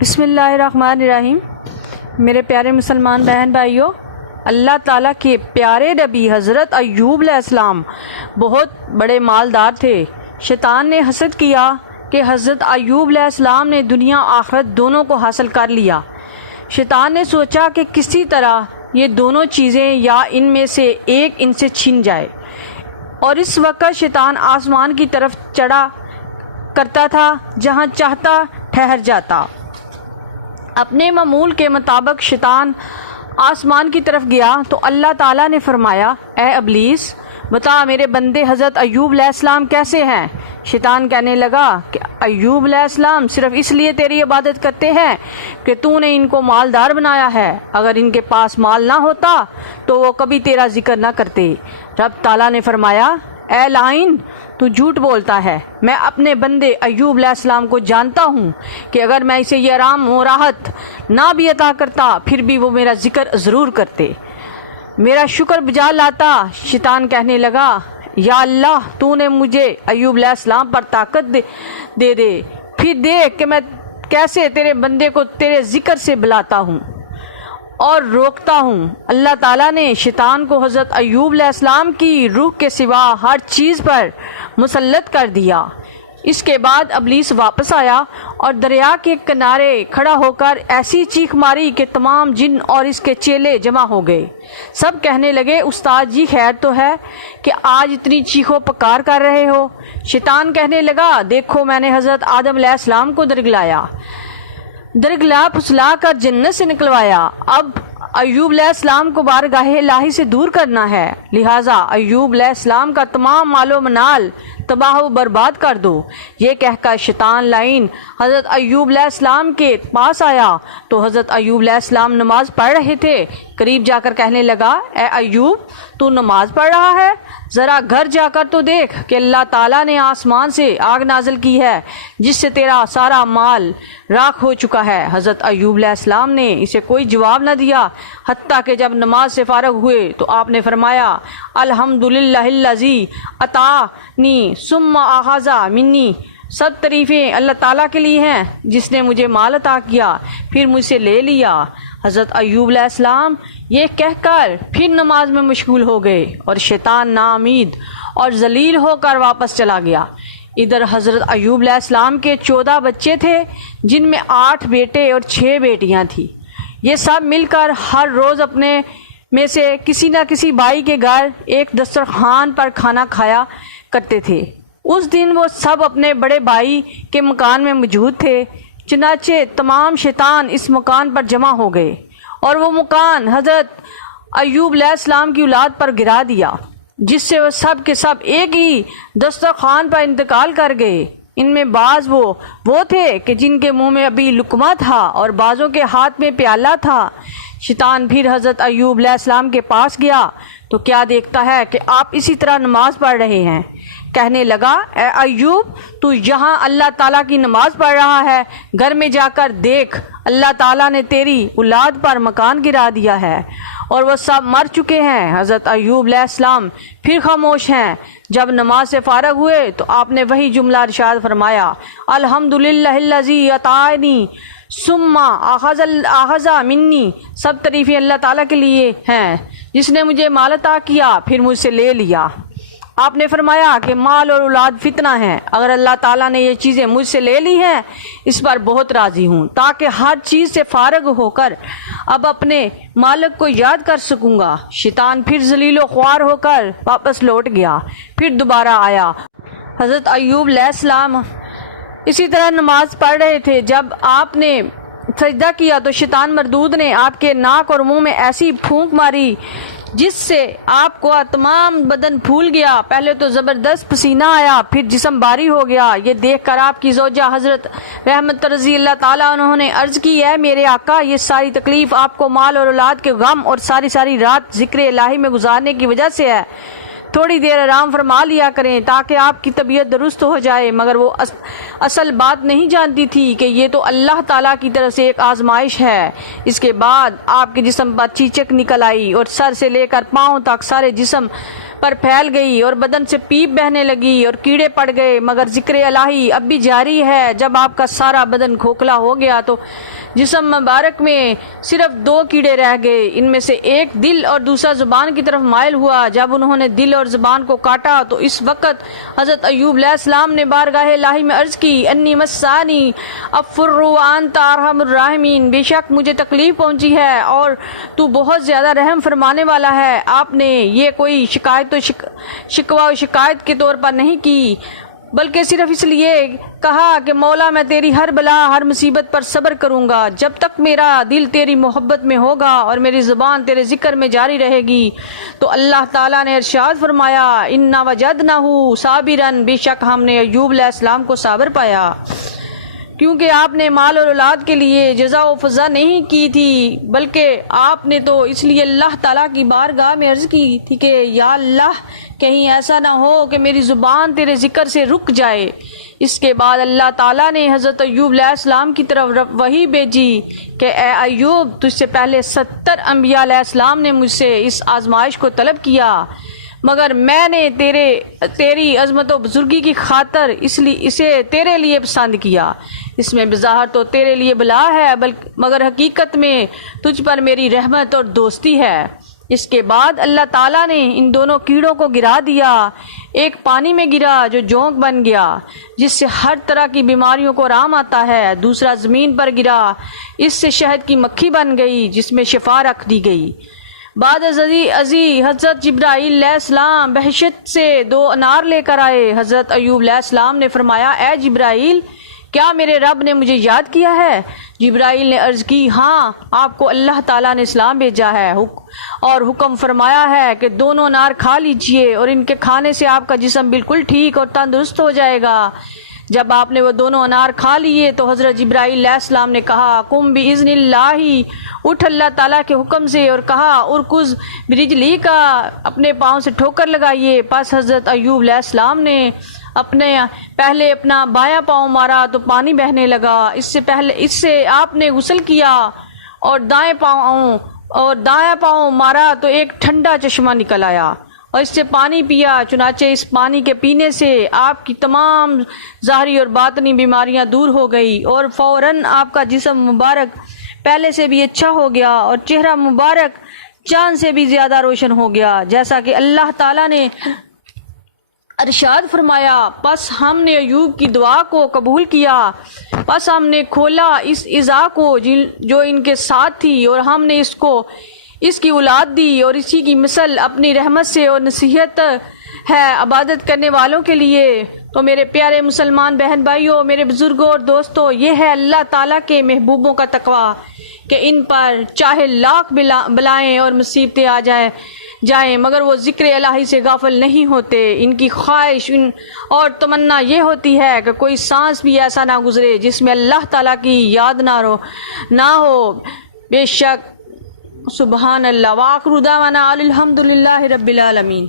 بسم اللہ الرحمن الرحیم۔ میرے پیارے مسلمان بہن بھائیوں، اللہ تعالیٰ کے پیارے نبی حضرت ایوب علیہ السلام بہت بڑے مالدار تھے۔ شیطان نے حسد کیا کہ حضرت ایوب علیہ السلام نے دنیا آخرت دونوں کو حاصل کر لیا۔ شیطان نے سوچا کہ کسی طرح یہ دونوں چیزیں یا ان میں سے ایک ان سے چھن جائے، اور اس وقت شیطان آسمان کی طرف چڑھا کرتا تھا، جہاں چاہتا ٹھہر جاتا۔ اپنے معمول کے مطابق شیطان آسمان کی طرف گیا تو اللہ تعالیٰ نے فرمایا، اے ابلیس، بتا میرے بندے حضرت ایوب علیہ السلام کیسے ہیں؟ شیطان کہنے لگا کہ ایوب علیہ السلام صرف اس لیے تیری عبادت کرتے ہیں کہ تو نے ان کو مالدار بنایا ہے، اگر ان کے پاس مال نہ ہوتا تو وہ کبھی تیرا ذکر نہ کرتے۔ رب تعالیٰ نے فرمایا، اے لائن، تو جھوٹ بولتا ہے، میں اپنے بندے ایوب علیہ السلام کو جانتا ہوں کہ اگر میں اسے یہ آرام و راحت نہ بھی عطا کرتا پھر بھی وہ میرا ذکر ضرور کرتے، میرا شکر بجا لاتا۔ شیطان کہنے لگا، یا اللہ، تو نے مجھے ایوب علیہ السلام پر طاقت دے پھر دیکھ کہ میں کیسے تیرے بندے کو تیرے ذکر سے بلاتا ہوں اور روکتا ہوں۔ اللہ تعالیٰ نے شیطان کو حضرت ایوب علیہ السلام کی روح کے سوا ہر چیز پر مسلط کر دیا۔ اس کے بعد ابلیس واپس آیا اور دریا کے کنارے کھڑا ہو کر ایسی چیخ ماری کہ تمام جن اور اس کے چیلے جمع ہو گئے۔ سب کہنے لگے، استاد جی خیر تو ہے کہ آج اتنی چیخو پکار کر رہے ہو؟ شیطان کہنے لگا، دیکھو میں نے حضرت آدم علیہ السلام کو درگلا پھسلا کر جنت سے نکلوایا، اب ایوب علیہ السلام کو بارگاہ الہی سے دور کرنا ہے، لہٰذا ایوب علیہ السلام کا تمام مال و منال تباہ و برباد کر دو۔ یہ کہہ کر شیطان لعین حضرت ایوب علیہ السلام کے پاس آیا تو حضرت ایوب علیہ السلام نماز پڑھ رہے تھے۔ قریب جا کر کہنے لگا، اے ایوب، تو نماز پڑھ رہا ہے؟ ذرا گھر جا کر تو دیکھ کہ اللہ تعالیٰ نے آسمان سے آگ نازل کی ہے جس سے تیرا سارا مال راکھ ہو چکا ہے۔ حضرت ایوب علیہ السلام نے اسے کوئی جواب نہ دیا، حتیٰ کہ جب نماز سے فارغ ہوئے تو آپ نے فرمایا، الحمدللہ الذی عطانی ثم اخذ منی، سب تعریفیں اللہ تعالیٰ کے لیے ہیں جس نے مجھے مال عطا کیا پھر مجھ سے لے لیا۔ حضرت ایوب علیہ السلام یہ کہہ کر پھر نماز میں مشغول ہو گئے اور شیطان ناامید اور ذلیل ہو کر واپس چلا گیا۔ ادھر حضرت ایوب علیہ السلام کے 14 بچے تھے، جن میں 8 بیٹے اور 6 بیٹیاں تھیں۔ یہ سب مل کر ہر روز اپنے میں سے کسی نہ کسی بھائی کے گھر ایک دسترخوان پر کھانا کھایا کرتے تھے۔ اس دن وہ سب اپنے بڑے بھائی کے مکان میں موجود تھے، چنانچہ تمام شیطان اس مکان پر جمع ہو گئے اور وہ مکان حضرت ایوب علیہ السلام کی اولاد پر گرا دیا، جس سے وہ سب کے سب ایک ہی دسترخوان پر انتقال کر گئے۔ ان میں بعض وہ تھے کہ جن کے منہ میں ابھی لقمہ تھا اور بعضوں کے ہاتھ میں پیالہ تھا۔ شیطان پھر حضرت ایوب علیہ السلام کے پاس گیا تو کیا دیکھتا ہے کہ آپ اسی طرح نماز پڑھ رہے ہیں۔ کہنے لگا، اے ایوب، تو یہاں اللہ تعالیٰ کی نماز پڑھ رہا ہے، گھر میں جا کر دیکھ، اللہ تعالیٰ نے تیری اولاد پر مکان گرا دیا ہے اور وہ سب مر چکے ہیں۔ حضرت ایوب علیہ السلام پھر خاموش ہیں۔ جب نماز سے فارغ ہوئے تو آپ نے وہی جملہ ارشاد فرمایا، الحمدللہ الذی عطانی ثم اخذ منی، سب تعریفیں اللہ تعالیٰ کے لیے ہیں جس نے مجھے مال عطا کیا پھر مجھ سے لے لیا۔ آپ نے فرمایا کہ مال اور اولاد فتنہ ہے، اگر اللہ تعالیٰ نے یہ چیزیں مجھ سے لے لی ہیں اس پر بہت راضی ہوں، تاکہ ہر چیز سے فارغ ہو کر اب اپنے مالک کو یاد کر سکوں گا۔ شیطان پھر ذلیل و خوار ہو کر واپس لوٹ گیا، پھر دوبارہ آیا۔ حضرت ایوب علیہ السلام اسی طرح نماز پڑھ رہے تھے۔ جب آپ نے سجدہ کیا تو شیطان مردود نے آپ کے ناک اور منہ میں ایسی پھونک ماری جس سے آپ کو تمام بدن پھول گیا، پہلے تو زبردست پسینہ آیا، پھر جسم بھاری ہو گیا۔ یہ دیکھ کر آپ کی زوجہ حضرت رحمت رضی اللہ تعالیٰ انہوں نے عرض کی، اے میرے آقا، یہ ساری تکلیف آپ کو مال اور اولاد کے غم اور ساری رات ذکر الہی میں گزارنے کی وجہ سے ہے، تھوڑی دیر آرام فرما لیا کریں تاکہ آپ کی طبیعت درست ہو جائے، مگر وہ اصل بات نہیں جانتی تھی کہ یہ تو اللہ تعالیٰ کی طرف سے ایک آزمائش ہے۔ اس کے بعد آپ کے جسم پر چیچک نکل آئی اور سر سے لے کر پاؤں تک سارے جسم پر پھیل گئی اور بدن سے پیپ بہنے لگی اور کیڑے پڑ گئے، مگر ذکر الہی اب بھی جاری ہے۔ جب آپ کا سارا بدن کھوکھلا ہو گیا تو جسم مبارک میں صرف 2 کیڑے رہ گئے، ان میں سے ایک دل اور دوسرا زبان کی طرف مائل ہوا۔ جب انہوں نے دل اور زبان کو کاٹا تو اس وقت حضرت ایوب علیہ السلام نے بارگاہ الہی میں عرض کی، انی مسانی افر وانت ارحم الراحمین، بے شک مجھے تکلیف پہنچی ہے اور تو بہت زیادہ رحم فرمانے والا ہے۔ آپ نے یہ کوئی شکوہ و شکایت کے طور پر نہیں کی، بلکہ صرف اس لیے کہا کہ مولا میں تیری ہر بلا ہر مصیبت پر صبر کروں گا جب تک میرا دل تیری محبت میں ہوگا اور میری زبان تیرے ذکر میں جاری رہے گی۔ تو اللہ تعالیٰ نے ارشاد فرمایا، انا وجدناہ صابرا، بے شک ہم نے ایوب علیہ السلام کو صابر پایا، کیونکہ آپ نے مال اور اولاد کے لیے جزا و فضا نہیں کی تھی، بلکہ آپ نے تو اس لیے اللہ تعالیٰ کی بارگاہ میں عرض کی تھی کہ یا اللہ کہیں ایسا نہ ہو کہ میری زبان تیرے ذکر سے رک جائے۔ اس کے بعد اللہ تعالیٰ نے حضرت ایوب علیہ السلام کی طرف وحی بھیجی کہ اے ایوب، تجھ سے پہلے 70 انبیاء علیہ السلام نے مجھ سے اس آزمائش کو طلب کیا، مگر میں نے تیری عظمت و بزرگی کی خاطر اسے تیرے لیے پسند کیا۔ اس میں بظاہر تو تیرے لیے بلا ہے، مگر حقیقت میں تجھ پر میری رحمت اور دوستی ہے۔ اس کے بعد اللہ تعالیٰ نے ان دونوں کیڑوں کو گرا دیا، ایک پانی میں گرا جو جونک بن گیا جس سے ہر طرح کی بیماریوں کو آرام آتا ہے، دوسرا زمین پر گرا، اس سے شہد کی مکھی بن گئی جس میں شفا رکھ دی گئی۔ بعد ازی حضرت جبرائیل علیہ السلام بہشت سے 2 انار لے کر آئے۔ حضرت ایوب علیہ السلام نے فرمایا، اے جبرائیل، کیا میرے رب نے مجھے یاد کیا ہے؟ جبرائیل نے عرض کی، ہاں، آپ کو اللہ تعالیٰ نے اسلام بھیجا ہے اور حکم فرمایا ہے کہ دونوں انار کھا لیجئے اور ان کے کھانے سے آپ کا جسم بالکل ٹھیک اور تندرست ہو جائے گا۔ جب آپ نے وہ دونوں انار کھا لیے تو حضرت جبرائیل علیہ السلام نے کہا، قم باذن اللہ، اٹھ اللہ تعالیٰ کے حکم سے، اور کہا، ارکض برجلی کا، اپنے پاؤں سے ٹھوکر لگائیے۔ پس حضرت ایوب علیہ السلام نے پہلے اپنا بایاں پاؤں مارا تو پانی بہنے لگا، اس سے آپ نے غسل کیا اور دائیں پاؤں مارا تو ایک ٹھنڈا چشمہ نکل آیا اور اس سے پانی پیا، چنانچہ اس پانی کے پینے سے آپ کی تمام ظاہری اور باطنی بیماریاں دور ہو گئی اور فوراً آپ کا جسم مبارک پہلے سے بھی اچھا ہو گیا اور چہرہ مبارک چاند سے بھی زیادہ روشن ہو گیا، جیسا کہ اللہ تعالیٰ نے ارشاد فرمایا۔ پس ہم نے ایوب کی دعا کو قبول کیا، پس ہم نے کھولا اس عزا کو جو ان کے ساتھ تھی اور ہم نے اس کی اولاد دی، اور اسی کی مثل اپنی رحمت سے اور نصیحت ہے عبادت کرنے والوں کے لیے۔ تو میرے پیارے مسلمان بہن بھائیوں، میرے بزرگوں اور دوستوں، یہ ہے اللہ تعالیٰ کے محبوبوں کا تقویٰ کہ ان پر چاہے لاکھ بلائیں اور مصیبتیں آ جائیں مگر وہ ذکر الہی سے غافل نہیں ہوتے۔ ان کی خواہش اور تمنا یہ ہوتی ہے کہ کوئی سانس بھی ایسا نہ گزرے جس میں اللہ تعالیٰ کی یاد نہ ہو۔ بے شک سبحان اللہ، وآخر دعوانا الحمدللہ رب العالمین۔